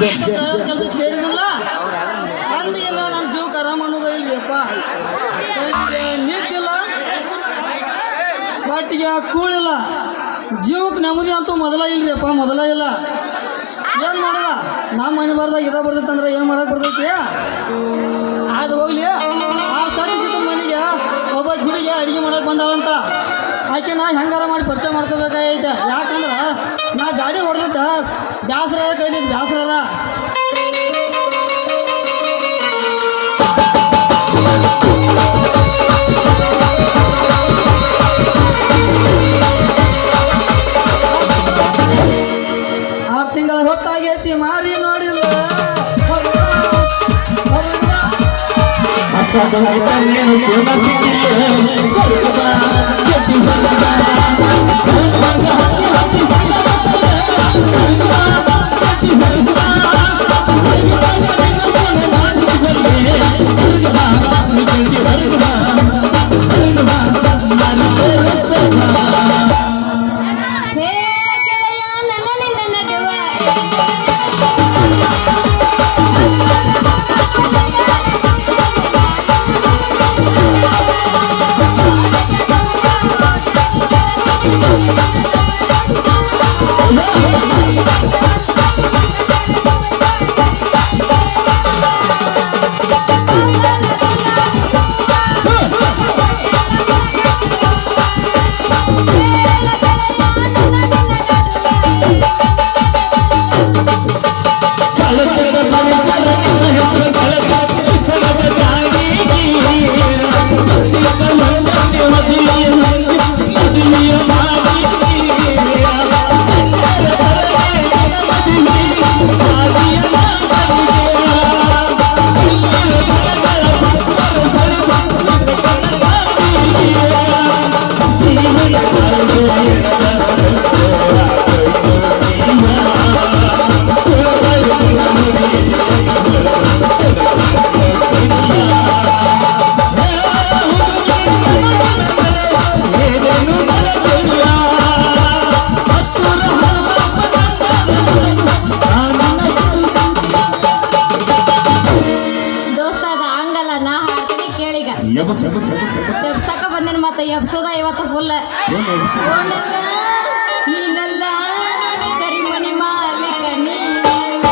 ಕೆಲ್ಸಕ್ಕೆ ಸೇರಿದಿಲ್ಲ ಅಂದಿಲ್ಲ ನನ್ನ ಜೀವಕ್ಕೆ ಆರಾಮ ಅನ್ನೋದೇ ಇಲ್ರಿಯಪ್ಪ. ನೀತಿಲ್ಲ, ಒಟ್ಟಿಗೆ ಕೂಳಿಲ್ಲ, ಜೀವಕ್ಕೆ ನೆಮ್ಮದಿ ಅಂತೂ ಮೊದಲ ಇಲ್ರಿಯಪ್ಪ, ಮೊದಲ ಇಲ್ಲ. ಏನು ಮಾಡೋದ, ನಮ್ಮ ಮನೆ ಬರ್ದಾಗ ಇದ ಬರ್ತೈತೆ ಅಂದ್ರೆ ಏನು ಮಾಡಕ್ಕೆ ಬರ್ತೈತಿ? ಅದು ಹೋಗ್ಲಿ, ಆ ಸತ್ಯ ಮನೆಗೆ ಒಬ್ಬ ಹುಡುಗಿ ಅಡುಗೆ ಮಾಡಕ್ಕೆ ಬಂದಾಳಂತ. ಆಕೆ ನಾ ಹೆಂಗಾರ ಮಾಡಿ ಪರಿಚಯ ಮಾಡ್ಕೋಬೇಕಾಗೈತೆ. ಯಾಕಂದ್ರೆ ನಾ ಗಾಡಿ ಹೊಡೆದತ್ತ ಬ್ಯಾಸರ ಕೈದೈತಿ, ಬ್ಯಾಸರ. ಹೊತ್ತಾಗೈತಿ ಮಾರಿ ನೋಡಿಲ್ಲ ಎಬ್ಸಕ ಬಂದೇನ ಮತ್ತೆ ಎಬ್ಸೋದ ಇವತ್ತು ಫುಲ್ ನೀನಲ್ಲ ಕರಿಮಣಿ ಮಾಲಿಕ ನೀನಲ್ಲ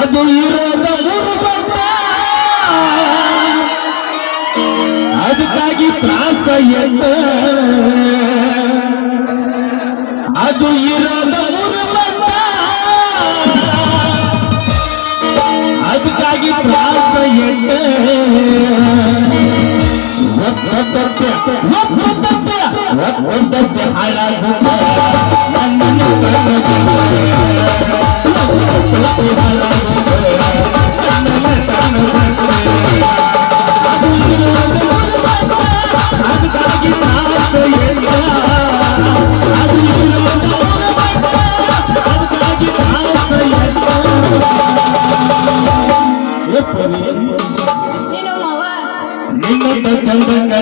ಅದು ಇರೋದ ಮುರುಗಪ್ಪ, ಅದಕ್ಕಾಗಿ ತ್ರಾಸ ಎಂದ. ಅದು ಇರೋದ ಮುರುಗಪ್ಪ, ಅದಕ್ಕಾಗಿ ತ್ರಾಸ ಒಂದಕ್ಕೆ ಹಾಳಾಗುತ್ತ ನನ್ನನ್ನು ಕಾಣುತ್ತೆ ಅದಕ್ಕಾಗಿ ಸಾಕು ಎಲ್ಲ ಅದು ಅದಕ್ಕಾಗಿ ಸಾಕು ಎಲ್ಲ ನೀನು ಮಾವ ನಿನ್ನ ಚಂದನ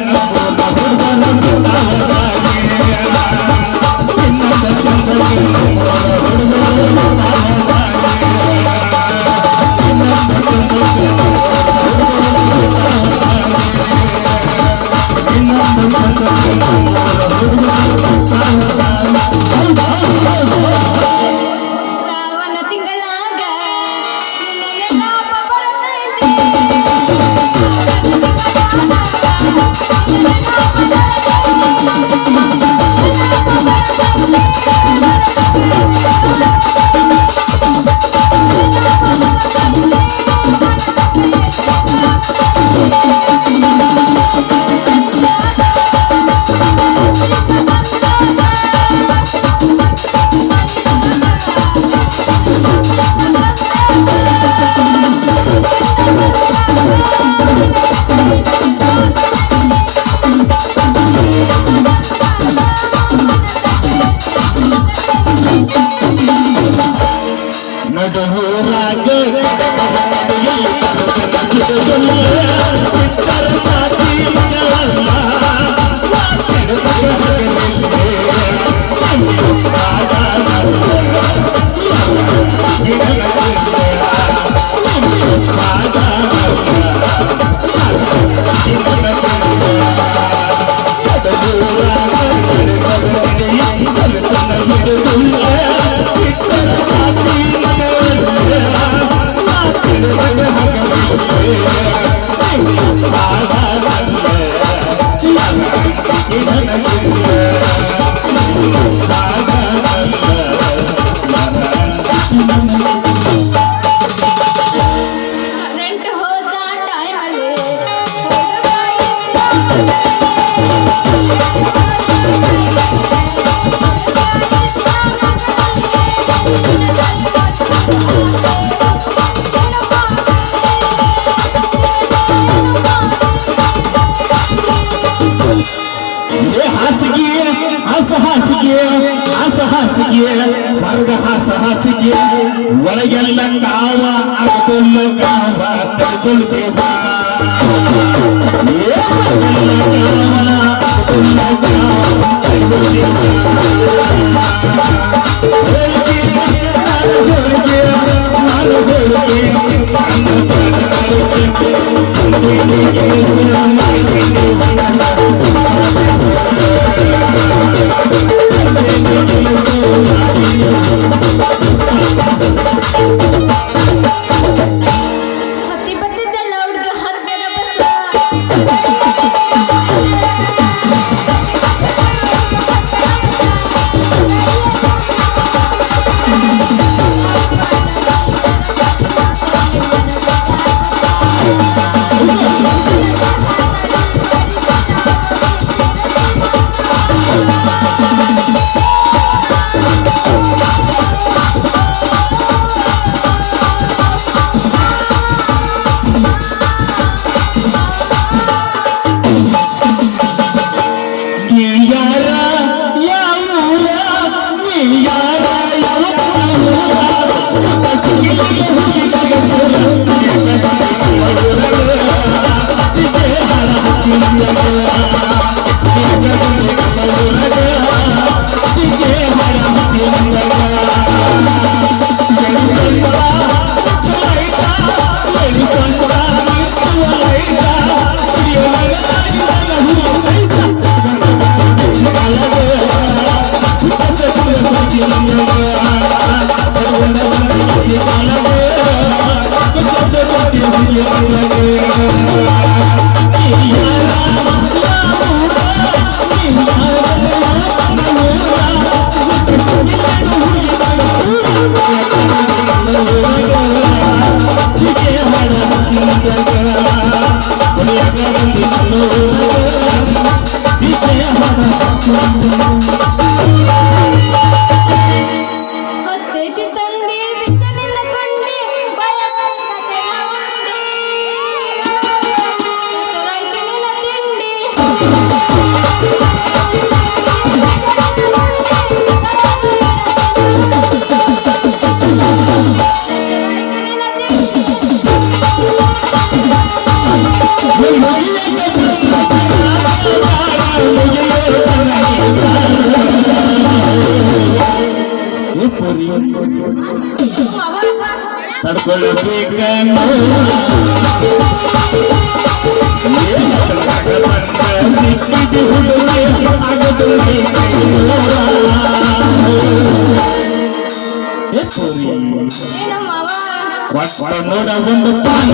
ಶ್ರಾವಣ ತಿಂಗಳಾಗ ನಿನ್ನ ನೆನಪ ಬರ್ತೈತಿ. ನಡುರಾಗ ಕರೆಂಟ್ ಹೋದ ಟೈಮಲ್ಲಿ ಹುಡುಗ ಇದ್ದ ಹಾಸಿಗೆ ಹೊರಗ ಹಾಸಿಗೆ ಒಳಗೆಲ್ಲ ಕಾವ ಅಗದೊಲ್ಲ ಕಾವ ತಗೊಳ್ತೇವ ಹತ್ತಿ ಬತ್ತಿದ್ದೆಲ್ಲ ಹುಡುಗ ಹತ್ತರ ಬಸ್ಸ Thank you. ಪುರಿ ಮಾವ ತಡ್ಕೊಳ್ಳಬೇಕ ಏನು ಮಾವ ಒಟ್ಟ ನೋಡ ಒಂದು ಪಾಂಡ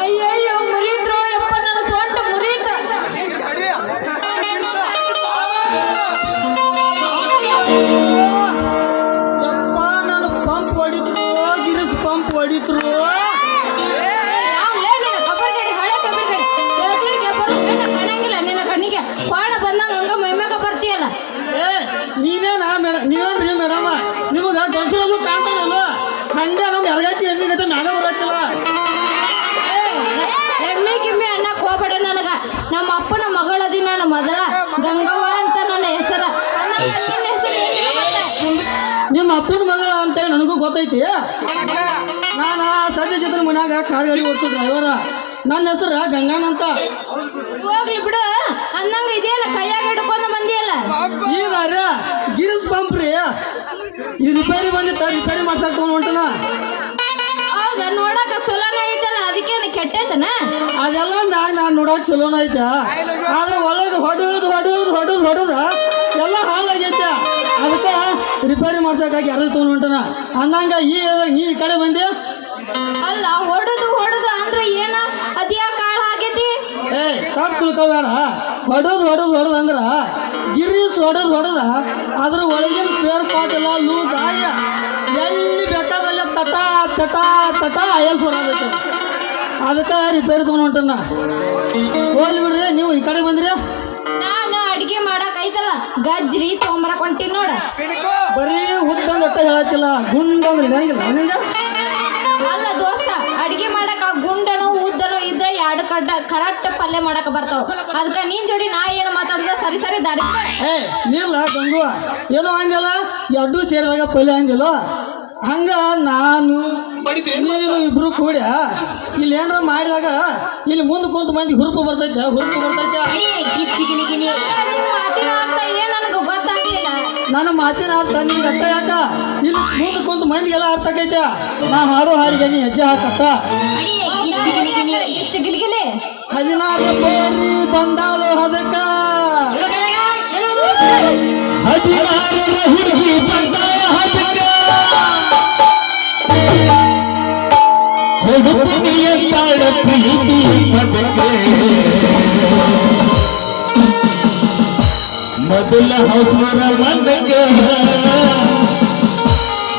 ಅಯ್ಯಯ್ಯೋ ಮುರಿದ್ರು ಯಪ್ಪ ನನ್ನ ಸೊಂಟ ಮುರಿತ ಯಪ್ಪ ನಾನು ಪಂಪ್ ಹೊಡಿದ್ರು ಗಿರಿಸ್ ಪಂಪ್ ಹೊಡಿದ್ರು ಅವ್ಲೇ ನಿನ್ನ ಕಬ್ಬರ್ಗಡಿ ಹಳೆ ಕಬ್ಬರ್ಗಡಿ ಎಲಕ್ಟ್ರಿಕ್ ಬರೋ ಬೇಡ ಕಾಣಂಗಿಲ್ಲ ನಿನ್ನ ಕಣ್ಣಿಗೆ ಪಾಡ ಬಂದಂಗ ಹಂಗ ಮೈಮ್ಯಾಗ ಬರ್ತೀಯಲ್ಲ ಏ ನೀನೇನಾ ಮೇಡಮ್ ನೀವೇನ್ರಿ ಮೇಡಮ ನಿಮಗೆ ಗಂಡಸರದು ಕಾಣ್ತಾರಲ್ಲ ಹಂಗೆ ನಮ್ಮ ಎರಗತ್ತಿ ಎಮ್ಮಿಗತ್ತೆ ನಾನೇ ಬರತ್ತಿಲ್ಲ ಎಮ್ಮೆ ಗಿಮ್ಮೆ ಅನ್ನಕ್ ಹೋಗ್ಬೇಡ ನನಗ ನಮ್ಮ ಅಪ್ಪನ ಮಗಳದಿ ನಾನು ಮೊದಲ ಗಂಗವ್ವ ಅಂತ ನನ್ನ ಹೆಸರ ನಿಮ್ಮ ಅಪ್ಪನ ಮಗಳ ಅಂತೇಳಿ ನನಗೂ ಗೊತ್ತೈತಿ ನಾನು ಸದ್ಯ ಚಿತ್ರ ಮನ್ಯಾಗ ಕಾರ್ ಗಾಡಿ ಓಡಿಸೋ ಡ್ರೈವರ ನನ್ನ ಹೆಸರು ಗಂಗಣ್ಣ ಅಂತ ಹೋಗ್ಲಿ ಬಿಡು ಅನ್ನಂಗ ಇದೆಯಲ್ಲ ಕೈಯಾಗ ಹಿಡ್ಕೊಂಡ ಮಂದಿಯಲ್ಲ ಈಗ ಗಿರಿಸ್ ಪಂಪ್ ರೀ ಈ ರಿಪೇರಿ ಬಂದಿತ್ತ ರಿಪೇರಿ ಮಾಡ್ಸಕ್ ತಗೊಂಡ್ ಹೊಂಟನ ಹೌದಾ ನೋಡಕ ಚಲೋನ ಐತಲ್ಲ ಅದಕ್ಕೇನು ಕೆಟ್ಟೈತನ ಅದೆಲ್ಲ ನಾನು ನೋಡಕ್ ಚಲೋನ ಐತೆ ಆದ್ರೆ ಒಳಗೆ ಹೊಡೋದು ಎಲ್ಲ ಹಾಳಾಗೈತೆ ಅದಕ್ಕೆ ರಿಪೇರಿ ಮಾಡ್ಸಕ್ಕಾಗಿ ಯಾರು ತಗೊಂಡ್ ಹೊಂಟನ ಅಂದಂಗ ಈ ಕಡೆ ಬಂದೆ ಅಲ್ಲ ಹೊಡದು ಅಂದ್ರೆ ಏನ ಅದ್ಯಾ ಕಾಳ ಆಗೈತಿ ಏ ತಪ್ಪು ತಿಳ್ಕೊಬೇಡ ಹೊಡೋದು ಅಂದ್ರ ಗಿರೀಶ್ ಹೊಡೋದ ಅದ್ರ ಒಳಗಿನ ಸ್ಪೇರ್ ಪಾರ್ಟ್ ಎಲ್ಲ ಲೂಸ್ ಆಗ ಎಲ್ಲಿ ಬೇಕಾದಲ್ಲ ತಟ ಅಯಲ್ ಸೊಡೋದೈತೆ ಅದಕ್ಕೆ ರಿಪೇರಿ ತಗೊಂಡು ಹೊಂಟನ ಹೋಗ್ಲಿ ಬಿಡ್ರಿ ನೀವು ಈ ಕಡೆ ಬಂದ್ರಿ ನಾನು ಅಡ್ಗೆ ಮಾಡಕ್ ಐತಲ್ಲ ಗಜ್ರಿ ತೊಗೊಂಬರಕ್ ಹೊಂಟಿನ್ ನೋಡ ಬರೀ ಉದ್ದಂದ ಅಟ್ಟ ಹೇಳತ್ತಿಲ್ಲ ಗುಂಡಂದ್ರೆ ಹೆಂಗಿಲ್ಲ ಹಂಗ ಅಲ್ಲ ದೋಸ್ತ ಅಡ್ಗೆ ಮಾಡಕ್ ಆ ಗುಂಡನೋ ಉದ್ದನೋ ಇದ್ರೆ ಎರಡು ಕರೆಕ್ಟ್ ಪಲ್ಯ ಮಾಡಕ್ ಬರ್ತಾವ ಅದಕ್ಕ ನೀನ್ ಜೋಡಿ ನಾ ಏನು ಮಾತಾಡಿದ ಸರಿ ದಾರಿ ಏ ನೀಲ್ಲ ಗಂಗು ಏನೋ ಹಂಗಿಲ್ಲ ಎರಡು ಸೇರಿದಾಗ ಪಲ್ಯ ಹಂಗಿಲ್ಲ ಹಂಗ ನಾನು ನೀನು ಇಬ್ರು ಕೂಡ ಇಲ್ಲಿ ಏನಾರ ಮಾಡಿದಾಗ ಇಲ್ಲಿ ಮುಂದೆ ಕುಂತ ಮಂದಿ ಹುರುಪು ಬರ್ತೈತೆ ನಿಮ್ ಮಾತಿನ ಅರ್ಥ ಏನ್ ನನಗೆ ಗೊತ್ತಾಗ್ಲಿಲ್ಲ ನನ್ನ ಮಾತಿನ ಅರ್ಥ ನಿಮ್ಗೆ ಅರ್ಥ ಯಾಕ ಇಲ್ಲಿ ಮುಂದೆ ಕುಂತ ಮಂದಿಗೆಲ್ಲ ಅರ್ಥ ಆಕೈತೆ ನಾ ಹಾಡೋ ಹಾಡಿಗೆ ನೀ ಹೆಜ್ಜೆ ಹಾಕತ್ತ ಗಿಲಿಗಿಲಿ 16 ಬೋರಿ ಬಂದಾಳು ಅದಕ್ಕ 16 ಹುಡುಗಿ ಬಂದಾಳ ಹದಕ್ಕ ಕೊಡುತ್ತೀನಿ ಅಂತಾಳ ಪ್ರೀತಿ ಪದಕ್ಕೆ ಮೊದಲ ಹಸುರ ಮನಕ್ಕೆ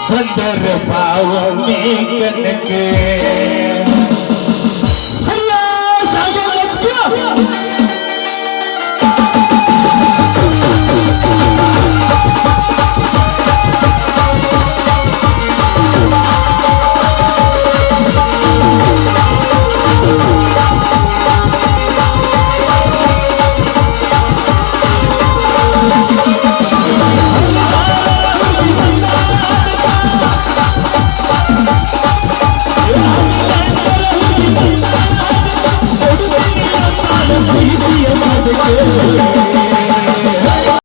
ಬಂದರ ಭಾವ ಮೇಕನಕ್ಕೆ Yeah.